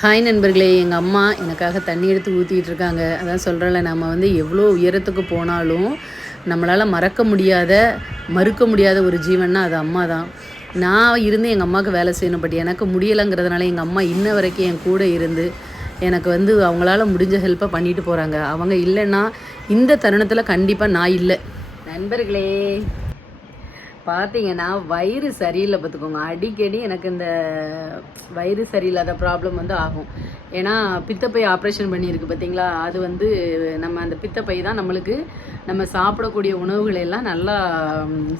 Hi நண்பர்களே எங்கள் அம்மா எனக்காக தண்ணி எடுத்து ஊற்றிட்டு இருக்காங்க. அதான் சொல்கிறேன்ல நம்ம வந்து எவ்வளோ உயரத்துக்கு போனாலும் நம்மளால் மறக்க முடியாத மறுக்க முடியாத ஒரு ஜீவன்னா அது அம்மா தான். நான் இருந்து எங்கள் அம்மாவுக்கு வேலை செய்யணும் பட் எனக்கு முடியலைங்கிறதுனால எங்கள் அம்மா இன்ன வரைக்கும் என் கூட இருந்து எனக்கு வந்து அவங்களால முடிஞ்ச ஹெல்ப்பை பண்ணிட்டு போகிறாங்க அவங்க இல்லைன்னா இந்த தருணத்தில் கண்டிப்பாக நான் இல்லை. நண்பர்களே பார்த்தீங்கன்னா வயிறு சரியில்லை பார்த்துக்கோங்க அடிக்கடி எனக்கு இந்த வயிறு சரியில்லாத ப்ராப்ளம் வந்து ஆகும். ஏன்னா பித்தப்பை ஆப்ரேஷன் பண்ணியிருக்கு பார்த்தீங்களா அது வந்து நம்ம அந்த பித்தப்பை தான் நம்மளுக்கு நம்ம சாப்பிடக்கூடிய உணவுகளை எல்லாம் நல்லா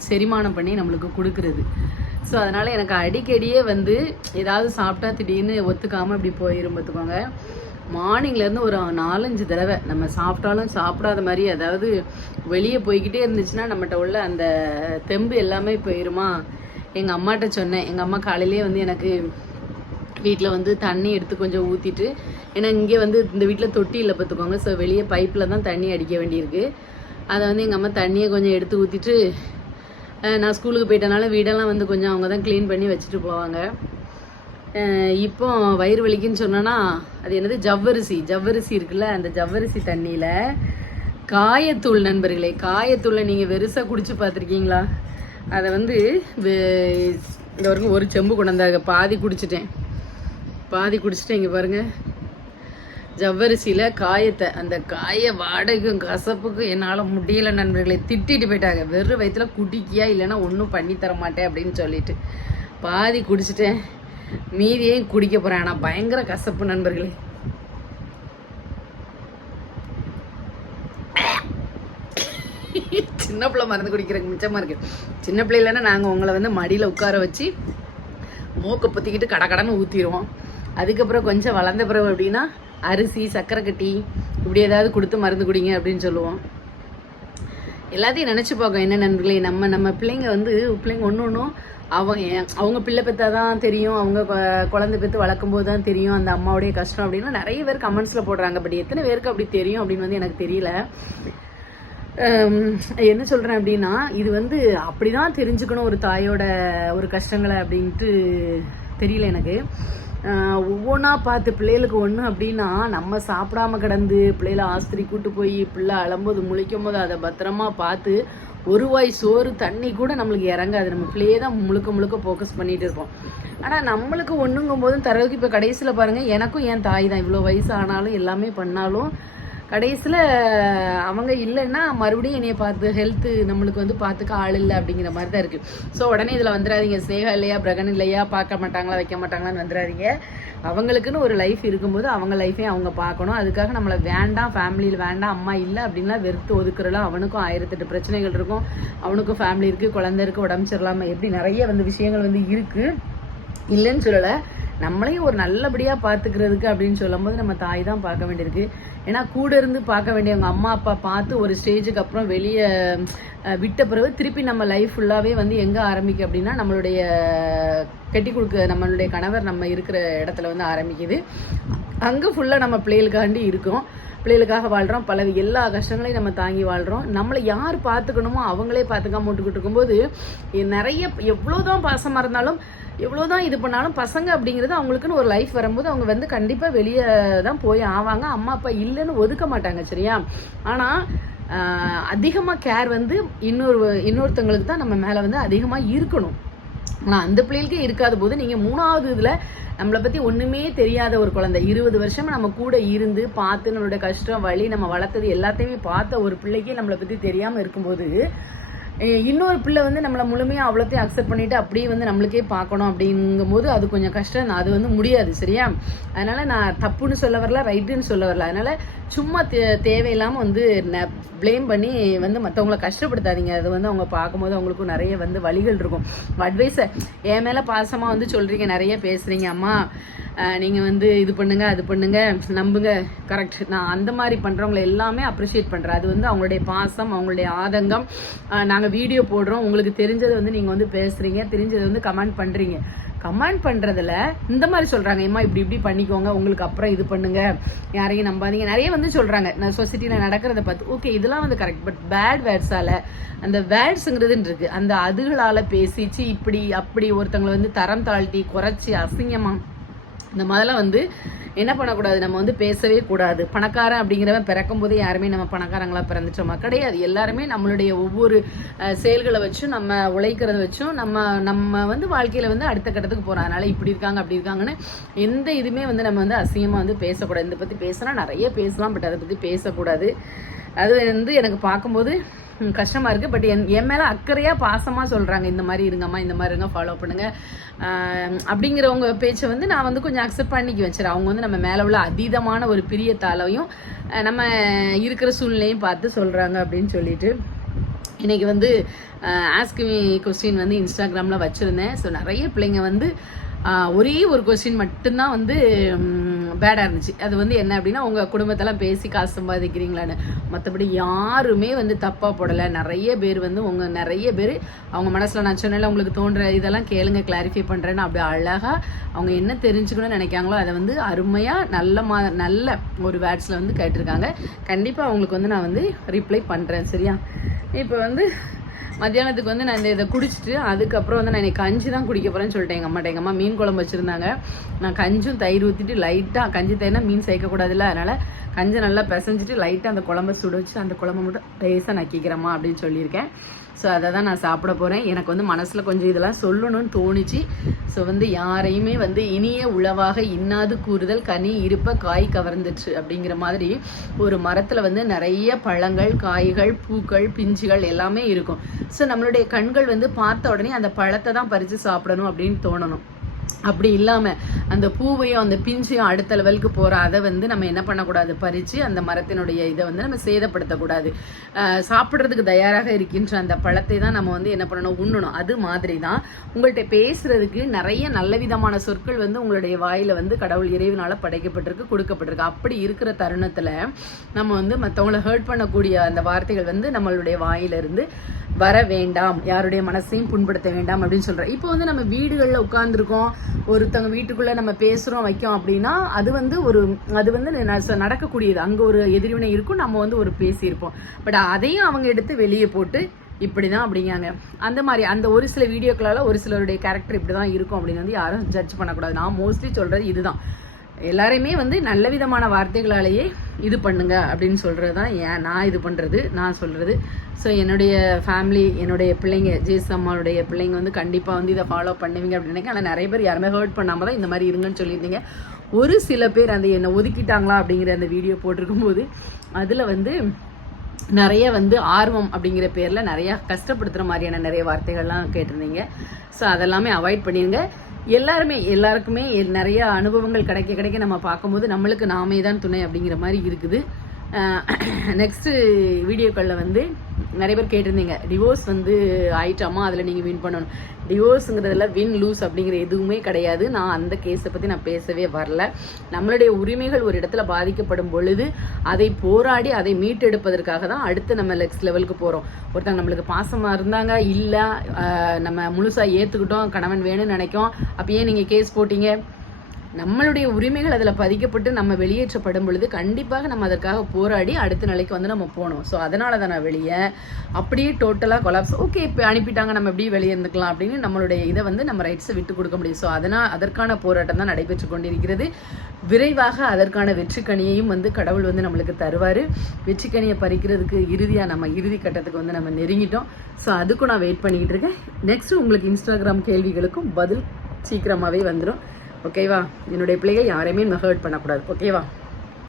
செரிமானம் பண்ணி நம்மளுக்கு கொடுக்குறது. ஸோ அதனால் எனக்கு அடிக்கடியே வந்து ஏதாவது சாப்பிட்டா திடீர்னு ஒத்துக்காமல் இப்படி போயிரும் பார்த்துக்கோங்க மார்னிங்லேருந்து ஒரு நாலஞ்சு தடவை. நம்ம சாப்பிட்டாலும் சாப்பிடாத மாதிரி அதாவது வெளியே போய்கிட்டே இருந்துச்சுன்னா நம்மகிட்ட உள்ள அந்த தெம்பு எல்லாமே போயிருமா? எங்கள் அம்மாட்ட சொன்னேன். எங்கள் அம்மா காலையிலேயே வந்து எனக்கு வீட்டில் வந்து தண்ணி எடுத்து கொஞ்சம் ஊற்றிட்டு ஏன்னா இங்கே வந்து இந்த வீட்டில் தொட்டி இல்லை பார்த்துக்கோங்க. ஸோ வெளியே பைப்பில் தான் தண்ணி அடிக்க வேண்டியிருக்கு. அதை வந்து எங்கள் அம்மா தண்ணியை கொஞ்சம் எடுத்து ஊற்றிட்டு நான் ஸ்கூலுக்கு போயிட்டனால வீடெல்லாம் வந்து கொஞ்சம் அவங்க தான் க்ளீன் பண்ணி வச்சுட்டு போவாங்க. இப்போ வயிறு வலிக்குன்னு சொன்னோன்னா அது என்னது? ஜவ்வரிசி. ஜவ்வரிசி இருக்குல்ல அந்த ஜவ்வரிசி தண்ணியில் காயத்தூள் நண்பர்களே காயத்தூளை நீங்கள் வெறுசாக குடிச்சு பார்த்துருக்கீங்களா? அதை வந்து இந்த வரைக்கும் ஒரு செம்பு கொண்டாந்தாங்க பாதி குடிச்சிட்டேன். பாதி குடிச்சிட்டேன் இங்கே பாருங்கள் ஜவ்வரிசியில் காயத்தை அந்த காய வாடகைக்கும் கசப்புக்கும் என்னால் முடியல நண்பர்களை. திட்டிட்டு போயிட்டாங்க. வெறும் வயிற்றுல குடிக்கியா இல்லைன்னா ஒன்றும் பண்ணி தர மாட்டேன் அப்படின்னு சொல்லிட்டு. பாதி குடிச்சிட்டேன். மீதியையும் குடிக்க போகிறேன் ஆனால் பயங்கர கசப்பு நண்பர்களே. சின்ன பிள்ளை மருந்து குடிக்கிறதுக்கு மிச்சமாக இருக்குது சின்ன பிள்ளைலன்னா நாங்கள் உங்களை வந்து மடியில் உட்கார வச்சு மூக்கை பொத்திக்கிட்டு கடகடன்னு ஊற்றிடுவோம் அதுக்கப்புறம் கொஞ்சம் வளர்ந்த பிறகு அப்படின்னா அரிசி சக்கரை கட்டி இப்படி ஏதாவது கொடுத்து மருந்து குடிங்க அப்படின்னு சொல்லுவோம். எல்லாத்தையும் நினச்சி பார்க்கும். என்ன நண்பர்களே நம்ம நம்ம பிள்ளைங்க வந்து பிள்ளைங்க ஒன்று ஒன்றும் அவங்க அவங்க பிள்ளை பெற்றா தான் தெரியும். அவங்க குழந்தை பெற்று வளர்க்கும் போது தான் தெரியும். அந்த அம்மாவுடைய கஷ்டம் அப்படின்னா நிறைய பேர் கமெண்ட்ஸில் போடுறாங்க. பட் எத்தனை பேருக்கு அப்படி தெரியும் அப்படின்னு வந்து எனக்கு தெரியல. என்ன சொல்கிறேன் அப்படின்னா இது வந்து அப்படி தான் தெரிஞ்சுக்கணும் ஒரு தாயோட ஒரு கஷ்டங்களை அப்படின்ட்டு தெரியல எனக்கு. ஒவ்வொன்றா பார்த்து பிள்ளைகளுக்கு ஒன்று அப்படின்னா நம்ம சாப்பிடாம கிடந்து பிள்ளைகளை ஆஸ்திரி கூட்டு போய் பிள்ளை அழும்போது முழிக்கும் போது அதை பத்திரமா பார்த்து ஒரு வாய் சோறு தண்ணி கூட நம்மளுக்கு இறங்காது. நம்ம பிள்ளையே தான் முழுக்க முழுக்க ஃபோக்கஸ் பண்ணிட்டு இருப்போம். ஆனால் நம்மளுக்கு ஒன்றுங்கும் போதும் தரவுக்கு இப்போ கடைசியில் பாருங்கள் எனக்கும் என் தாய் தான். இவ்வளோ வயசு ஆனாலும் எல்லாமே பண்ணாலும் கடைசியில் அவங்க இல்லைன்னா மறுபடியும் என்னைய பார்த்து ஹெல்த்து நம்மளுக்கு வந்து பார்த்துக்க ஆள் இல்லை அப்படிங்கிற மாதிரி தான் இருக்குது ஸோ உடனே இதில் வந்துடாதீங்க. ஸ்னேகா இல்லையா பிரகன் இல்லையா பார்க்க மாட்டாங்களா வைக்க மாட்டாங்களான்னு வந்துடாதீங்க. அவங்களுக்குன்னு ஒரு லைஃப் இருக்கும்போது அவங்க லைஃபையும் அவங்க பார்க்கணும். அதுக்காக நம்மளை வேண்டாம் ஃபேமிலியில் வேண்டாம் அம்மா இல்லை அப்படின்லாம் வெறுத்து ஒதுக்குறலாம் அவனுக்கும் ஆயிரத்தெட்டு பிரச்சனைகள் இருக்கும். அவனுக்கும் ஃபேமிலி இருக்குது குழந்தை இருக்குது உடம்பு சரியில்லாமல் எப்படி நிறைய வந்து விஷயங்கள் வந்து இருக்குது இல்லைன்னு சொல்லலை. நம்மளையும் ஒரு நல்லபடியாக பார்த்துக்கிறதுக்கு அப்படின்னு சொல்லும்போது நம்ம தாய் தான் பார்க்க வேண்டியிருக்கு. ஏன்னா கூட இருந்து பார்க்க வேண்டியவங்க அம்மா அப்பா பார்த்து ஒரு ஸ்டேஜுக்கு அப்புறம் வெளியே விட்ட பிறகு திருப்பி நம்ம லைஃப் ஃபுல்லாகவே வந்து எங்கே ஆரம்பிக்கும் அப்படின்னா நம்மளுடைய கட்டி கொடுக்க நம்மளுடைய கணவர் நம்ம இருக்கிற இடத்துல வந்து ஆரம்பிக்குது. அங்கே ஃபுல்லாக நம்ம பிள்ளைகளுக்காண்டி இருக்கோம். பிள்ளைகளுக்காக வாழ்கிறோம் பல எல்லா கஷ்டங்களையும் நம்ம தாங்கி வாழ்கிறோம் நம்மளை யார் பார்த்துக்கணுமோ அவங்களே பார்த்துக்காம விட்டுக்கிட்டு இருக்கும்போது எ- நிறைய எவ்வளோதான் பாசமாக இருந்தாலும் எவ்வளோதான் இது பண்ணாலும் பசங்க அப்படிங்கிறது அவங்களுக்குன்னு ஒரு லைஃப் வரும்போது அவங்க வந்து கண்டிப்பாக வெளியே தான் போய் ஆவாங்க. அம்மா அப்பா இல்லைன்னு ஒதுக்க மாட்டாங்க சரியா? ஆனால் அதிகமாக கேர் வந்து இன்னொரு இன்னொருத்தங்களுக்கு தான் நம்ம மேலே வந்து அதிகமாக இருக்கணும். ஆனால் அந்த பிள்ளைகளுக்கே இருக்காத போது நீங்கள் மூணாவது இதில் நம்மளை பற்றி ஒன்றுமே தெரியாத ஒரு குழந்தை. இருபது வருஷம் நம்ம கூட இருந்து பார்த்து நம்மளோட கஷ்டம் வழி நம்ம வளர்த்தது எல்லாத்தையுமே பார்த்த ஒரு பிள்ளைக்கே நம்மளை பற்றி தெரியாமல் இருக்கும்போது இன்னொரு பிள்ளை வந்து நம்மளை முழுமையாக அவ்வளோத்தையும் அக்செப்ட் பண்ணிட்டு அப்படியே வந்து நம்மளுக்கே பார்க்கணும் அப்படிங்கும்போது அது கொஞ்சம் கஷ்டம். அது வந்து முடியாது சரியா? அதனால நான் தப்புன்னு சொல்ல வரல ரைட்டுன்னு சொல்ல வரல. அதனால சும்மா தே தேவையில்லாமல் வந்து ப்ளேம் பண்ணி வந்து மற்றவங்கள கஷ்டப்படுத்தாதீங்க. அது வந்து அவங்க பார்க்கும்போது அவங்களுக்கும் நிறைய வந்து வழிகள் இருக்கும். அட்வைஸை என் மேலே பாசமாக வந்து சொல்கிறீங்க நிறைய பேசுகிறீங்க அம்மா நீங்கள் வந்து இது பண்ணுங்க அது பண்ணுங்க நம்புங்க. கரெக்ட் நான் அந்த மாதிரி பண்ணுறவங்கள எல்லாமே அப்ரிஷியேட் பண்ணுறேன் அது வந்து அவங்களுடைய பாசம் அவங்களுடைய ஆதங்கம். நாங்கள் வீடியோ போடுறோம். உங்களுக்கு தெரிஞ்சதை வந்து நீங்கள் வந்து பேசுகிறீங்க தெரிஞ்சதை வந்து கமெண்ட் பண்ணுறீங்க கமெண்ட் பண்ணுறதுல இந்த மாதிரி சொல்கிறாங்க ஏம்மா இப்படி இப்படி பண்ணிக்கோங்க. உங்களுக்கு அப்புறம் இது பண்ணுங்க. யாரையும் நம்பாதீங்க. நிறைய வந்து சொல்கிறாங்க நான் சொசைட்டியில் நடக்கிறத பார்த்து ஓகே இதெல்லாம் வந்து கரெக்ட் பட் பேட் வேர்ட்ஸால் அந்த வேர்ட்ஸுங்கிறதுன்னு இருக்குது அந்த அதுகளால் பேசிச்சு இப்படி அப்படி ஒருத்தங்களை வந்து தரம் தாழ்த்தி குறைச்சி அசிங்கமாக இந்த மாதிரிலாம் வந்து என்ன பண்ணக்கூடாது? நம்ம வந்து பேசவே கூடாது. பணக்காரன் அப்படிங்கிறவன் பிறக்கும் போதே யாருமே நம்ம பணக்காரங்களாக பிறந்துட்டோமா? கிடையாது. எல்லாருமே நம்மளுடைய ஒவ்வொரு செயல்களை வச்சும் நம்ம உழைக்கிறத வச்சும் நம்ம நம்ம வந்து வாழ்க்கையில் வந்து அடுத்த கட்டத்துக்கு போகிறோம் அதனால் இப்படி இருக்காங்க அப்படி இருக்காங்கன்னு எந்த இதுவுமே வந்து நம்ம வந்து அசிங்கமாக வந்து பேசக்கூடாது. இதை பற்றி பேசினா நிறைய பேசலாம் பட் அதை பற்றி பேசக்கூடாது. அது வந்து எனக்கு பார்க்கும்போது கஷ்டமாக இருக்குது பட் என் என் மேலே அக்கறையாக பாசமாக சொல்கிறாங்க இந்த மாதிரி இருங்கம்மா இந்த மாதிரி இருங்க ஃபாலோ பண்ணுங்க. அப்படிங்கிறவங்க பேச்சை வந்து நான் வந்து கொஞ்சம் அக்செப்ட் பண்ணிக்க வச்சுறேன் அவங்க வந்து நம்ம மேலே உள்ள அதீதமான ஒரு பிரியத்தாலையும் நம்ம இருக்கிற சூழ்நிலையும் பார்த்து சொல்கிறாங்க அப்படின்னு சொல்லிட்டு இன்றைக்கி வந்து ஆஸ்கிமி கொஸ்டின் வந்து இன்ஸ்டாகிராமில் வச்சுருந்தேன். ஸோ நிறைய பிள்ளைங்க வந்து ஒரே ஒரு கொஸ்டின் மட்டும்தான் வந்து பேடாக இருந்துச்சு. அது வந்து என்ன அப்படின்னா உங்கள் குடும்பத்தெல்லாம் பேசி காசு சம்பாதிக்கிறீங்களான்னு. மற்றபடி யாருமே வந்து தப்பாக போடலை. நிறைய பேர் வந்து உங்கள் நிறைய பேர் அவங்க மனசில் நான் சொன்னேன்ல உங்களுக்கு தோன்ற இதெல்லாம் கேளுங்க கிளாரிஃபை பண்ணுறேன்னு அப்படி அழகாக அவங்க என்ன தெரிஞ்சுக்கணும்னு நினைக்காங்களோ அதை வந்து அருமையாக நல்ல மா நல்ல ஒரு வேர்ட்ஸில் வந்து கேட்டிருக்காங்க. கண்டிப்பாக அவங்களுக்கு வந்து நான் வந்து ரிப்ளை பண்ணுறேன் சரியா? இப்போ வந்து மத்தியானத்துக்கு வந்து நான் இந்த இதை குடிச்சிட்டு அதுக்கப்புறம் வந்து நான் இன்னைக்கு கஞ்சி தான் குடிக்க போகிறேன்னு சொல்லிட்டேன் எங்கள் அம்மாட்ட. எங்கள் அம்மா மீன் குழம்பு வச்சுருந்தாங்க. நான் கஞ்சும் தயிர் ஊற்றிட்டு லைட்டாக கஞ்சி தயிர்னா மீன் சேர்க்கக்கூடாதுல்ல அதனால் கஞ்சை நல்லா பிசைஞ்சிட்டு லைட்டாக அந்த குழம்ப சுட வச்சு அந்த குழம்பு மட்டும் டேஸ்ட்டாக நக்கிக்கிறேம்மா அப்படின்னு சொல்லியிருக்கேன். ஸோ அதை தான் நான் சாப்பிட போகிறேன் எனக்கு வந்து மனசில் கொஞ்சம் இதெல்லாம் சொல்லணும்னு தோணுச்சு. ஸோ வந்து யாரையுமே வந்து இனிய உளவாக இன்னாது கூறுதல் கனி இருப்ப காய் கவர்ந்துச்சு அப்படிங்கிற மாதிரி ஒரு மரத்தில் வந்து நிறைய பழங்கள் காய்கள் பூக்கள் பிஞ்சுகள் எல்லாமே இருக்கும். ஸோ நம்மளுடைய கண்கள் வந்து பார்த்த உடனே அந்த பழத்தை தான் பறித்து சாப்பிடணும் அப்படின்னு தோணணும். அப்படி இல்லாமல் அந்த பூவையும் அந்த பிஞ்சையும் அடுத்த லெவலுக்கு போகிற அதை வந்து நம்ம என்ன பண்ணக்கூடாது? பறித்து அந்த மரத்தினுடைய இதை வந்து நம்ம சேதப்படுத்தக்கூடாது. சாப்பிட்றதுக்கு தயாராக இருக்கின்ற அந்த பழத்தை தான் நம்ம வந்து என்ன பண்ணணும்? உண்ணணும். அது மாதிரி தான் உங்கள்கிட்ட பேசுகிறதுக்கு நிறைய நல்ல விதமான சொற்கள் வந்து உங்களுடைய வாயில் வந்து கடவுள் இறைவினால் படைக்கப்பட்டிருக்கு கொடுக்கப்பட்டிருக்கு. அப்படி இருக்கிற தருணத்தில் நம்ம வந்து மற்றவங்களை ஹர்ட் பண்ணக்கூடிய அந்த வார்த்தைகள் வந்து நம்மளுடைய வாயிலிருந்து வர வேண்டாம் யாருடைய மனசையும் புண்படுத்த வேண்டாம் அப்படின்னு சொல்கிறேன் இப்போ வந்து நம்ம வீடுகளில் உட்காந்துருக்கோம் ஒருத்தவங்க வீட்டுக்குள்ளே நம்ம பேசுகிறோம் வைக்கோம் அப்படின்னா அது வந்து ஒரு அது வந்து ந- ச- நடக்கக்கூடியது. அங்கே ஒரு எதிர்வினை இருக்கும் நம்ம வந்து ஒரு பேசியிருப்போம். பட் அதையும் அவங்க எடுத்து வெளியே போட்டு இப்படி தான் அப்படிங்காங்க அந்த மாதிரி அந்த ஒரு சில வீடியோக்களால் ஒரு சிலருடைய கேரக்டர் இப்படி தான் இருக்கும் அப்படின்னு வந்து யாரும் ஜட்ஜ் பண்ணக்கூடாது. நான் மோஸ்ட்லி சொல்கிறது இதுதான். எல்லாரையுமே வந்து நல்ல விதமான வார்த்தைகளாலேயே இது பண்ணுங்க அப்படின்னு சொல்கிறது தான் ஏன்? நான் இது பண்ணுறது நான் சொல்கிறது ஸோ என்னுடைய ஃபேமிலி என்னுடைய பிள்ளைங்க ஜேஸ் அம்மாவுடைய பிள்ளைங்க வந்து கண்டிப்பாக வந்து இதை ஃபாலோ பண்ணுவீங்க அப்படின்னு நினைக்கிறேன். ஆனால் நிறைய பேர் யாருமே ஹர்ட் பண்ணாமல் தான் இந்த மாதிரி இருங்கன்னு சொல்லியிருந்தீங்க. ஒரு சில பேர் அந்த என்னை ஒதுக்கிட்டாங்களா அப்படிங்கிற அந்த வீடியோ போட்டிருக்கும் போது அதில் வந்து நிறைய வந்து ஆர்வம் அப்படிங்கிற பேரில் நிறையா கஷ்டப்படுத்துகிற மாதிரியான நிறைய வார்த்தைகள்லாம் கேட்டிருந்தீங்க. ஸோ அதெல்லாமே அவாய்ட் பண்ணிடுங்க எல்லாருமே எல்லாருக்குமே நிறைய அனுபவங்கள் கிடைக்க கிடைக்க நம்ம பார்க்கும்போது நம்மளுக்கு நாமே தான் துணை அப்படிங்கிற மாதிரி இருக்குது. நெக்ஸ்ட்டு வீடியோக்களில் வந்து நிறைய பேர் கேட்டிருந்தீங்க. டிவோர்ஸ் வந்து ஆயிட்டாமா? அதில் நீங்கள் வின் பண்ணணும். டிவோர்ஸுங்கிறதுல வின் லூஸ் அப்படிங்கிற எதுவுமே கிடையாது. நான் அந்த கேஸை பற்றி நான் பேசவே வரல. நம்மளுடைய உரிமைகள் ஒரு இடத்துல பாதிக்கப்படும் பொழுது அதை போராடி அதை மீட்டெடுப்பதற்காக தான் அடுத்து நம்ம நெக்ஸ்ட் லெவலுக்கு போகிறோம் ஒருத்தங்க நம்மளுக்கு பாசமாக இருந்தாங்க இல்லை நம்ம முழுசாக ஏற்றுக்கிட்டோம் கணவன் வேணும்னு நினைக்கும். அப்போ ஏன் நீங்கள் கேஸ் போட்டீங்க? நம்மளுடைய உரிமைகள் அதில் பதிக்கப்பட்டு நம்ம வெளியேற்றப்படும் பொழுது கண்டிப்பாக நம்ம அதற்காக போராடி அடுத்த நிலைக்கு வந்து நம்ம போகணும். ஸோ அதனால தான் நான் வெளியே அப்படியே டோட்டலாக கொலாப்ஸ் ஓகே இப்போ அனுப்பிட்டாங்க நம்ம எப்படி வெளியே இருந்துக்கலாம் அப்படின்னு நம்மளுடைய இதை வந்து நம்ம ரைட்ஸை விட்டு கொடுக்க முடியும். ஸோ அதனால் அதற்கான போராட்டம் தான் நடைபெற்று கொண்டிருக்கிறது. விரைவாக அதற்கான வெற்றிக்கனியையும் வந்து கடவுள் வந்து நம்மளுக்கு தருவார். வெற்றிக்கனியை பறிக்கிறதுக்கு இறுதியாக நம்ம இறுதி கட்டத்துக்கு வந்து நம்ம நெருங்கிட்டோம். ஸோ அதுக்கும் நான் வெயிட் பண்ணிக்கிட்டு இருக்கேன். நெக்ஸ்ட் உங்களுக்கு இன்ஸ்டாகிராம் கேள்விகளுக்கும் பதில் சீக்கிரமாகவே வந்துடும் ஓகேவா என்னுடைய பிள்ளைகள் யாரையுமே ஹர்ட் பண்ணக்கூடாது. ஓகேவா